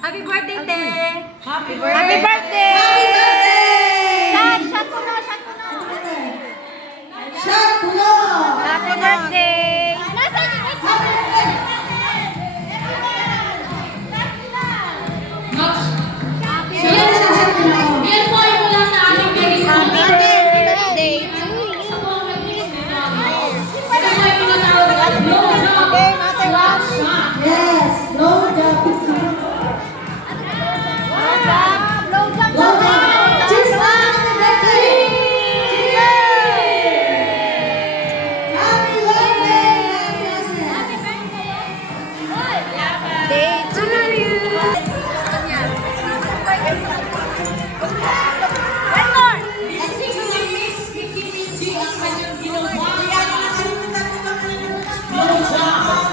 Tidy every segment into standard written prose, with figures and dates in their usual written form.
Happy birthday, Te! Happy birthday! birthday! Happy birthday! Shot ko na, shot ko na! Shot pulo! Happy birthday! Nasaan yung Yan po ay mula sa aming biggest Happy birthday to you! Ito po ay tinatawag na blow job. Flat shot. Yes, blow job. Blow job! Blow job. Cheers na! Happy birthday! Happy birthday! Day to you! One more! Blessing ni Miss Bikini G ang kanyang ginawa. Blow job.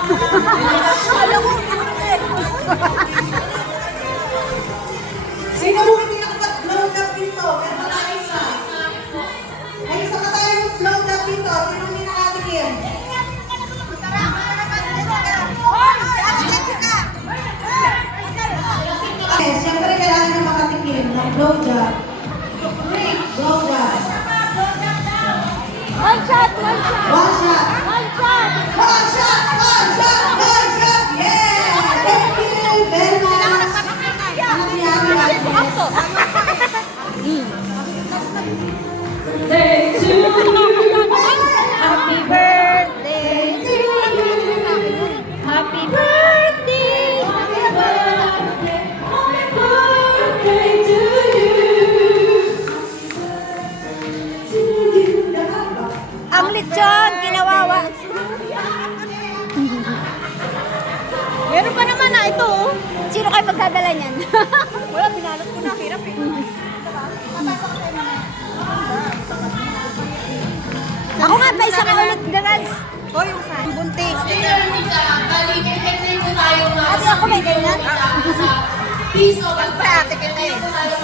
Sino mo hindi nakapag-blow job dito? Pero wala isa. Ay, isa ka tayo mag-blow job dito. Sino hindi nakatikim? Okay, siyempre kailangan na makatikim ng blow job. Blow job. One shot! One shot! One shot. One shot! One shot! One shot! One shot! Yeah! Thank you very much. Happy, happy, happy. Day to you. Happy birthday to you! Happy birthday! Happy birthday. Happy birthday to you. To you. Ang lechon, ginawawa. Meron pa naman na ito. Sino kayo magdadala niyan? Wala, pinalot ko na. Hirap eh. Ako nga pa isang ulit, Daraz. O, yung saan? Buntis. Bali, may technique po tayo na Ate, ako may ganyan. Peace of Ate, ganyan. tayo